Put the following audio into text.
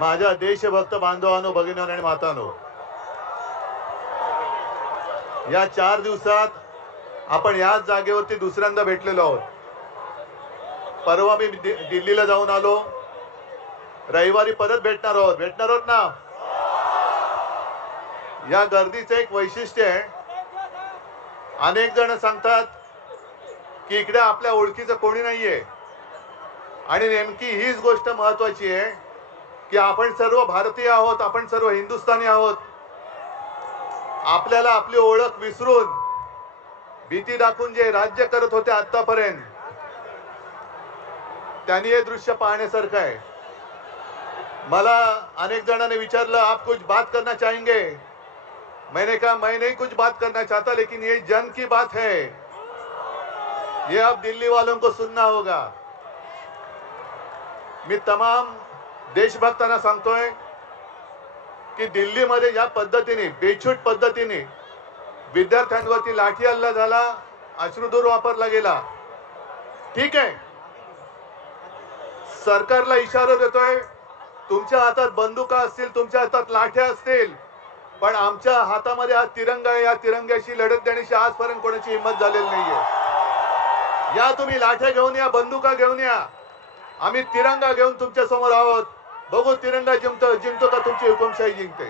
माझ्या देशभक्त बांधवांनो, भगिनींनो आणि मातांनो, या 4 दिवसात आपण याच जागेवरती दुसऱ्यांदा भेटलेलो आहोत. परवा मी दिल्लीला जाऊन आलो, रविवारी परत भेटणार आहोत ना. या गर्दीचं एक वैशिष्ट्य आहे. अनेक जण सांगतात की इकडे आपल्या ओळखीचं कोणी नाहीये, आणि नेमकी हीच गोष्ट महत्वाची आहे की आपण सर्व भारतीय आहोत, आपण सर्व हिंदुस्थानी आहोत. आपल्याला आपली ओळख विसरून भीती दाखवून जे राज्य करत होते आतापर्यंत, त्यांनी हे दृश्य पाहण्यासारखं आहे. मला अनेक जणांनी विचारलं, आप कुछ बात करना चाहेंगे? मैंने कहा मैं नहीं कुछ बात करना चाहता, लेकिन ये जन की बात है, ये अब दिल्ली वालों को सुनना होगा. मी तमाम देशभक्तांना सांगतोय की दिल्लीमध्ये या पद्धतीने, बेछूट पद्धतीने विद्यार्थ्यांवरती लाठी हल्ला झाला, अश्रुधूर वापरला गेला. ठीक आहे, सरकारला इशारा देतोय, तुमच्या हातात बंदुका असतील, तुमच्या हातात लाठ्या असतील, पण आमच्या हातामध्ये हा तिरंगा आहे. या तिरंग्याशी लढत देण्याची आजपर्यंत कोणाची हिंमत झालेली नाहीये. या तुम्ही लाठ्या घेऊन या, बंदुका घेऊन या, आम्ही तिरंगा घेऊन तुमच्या समोर आहोत. बघू तिरंगा जिंकतो का तुमची हुकुमशाही जिंकते.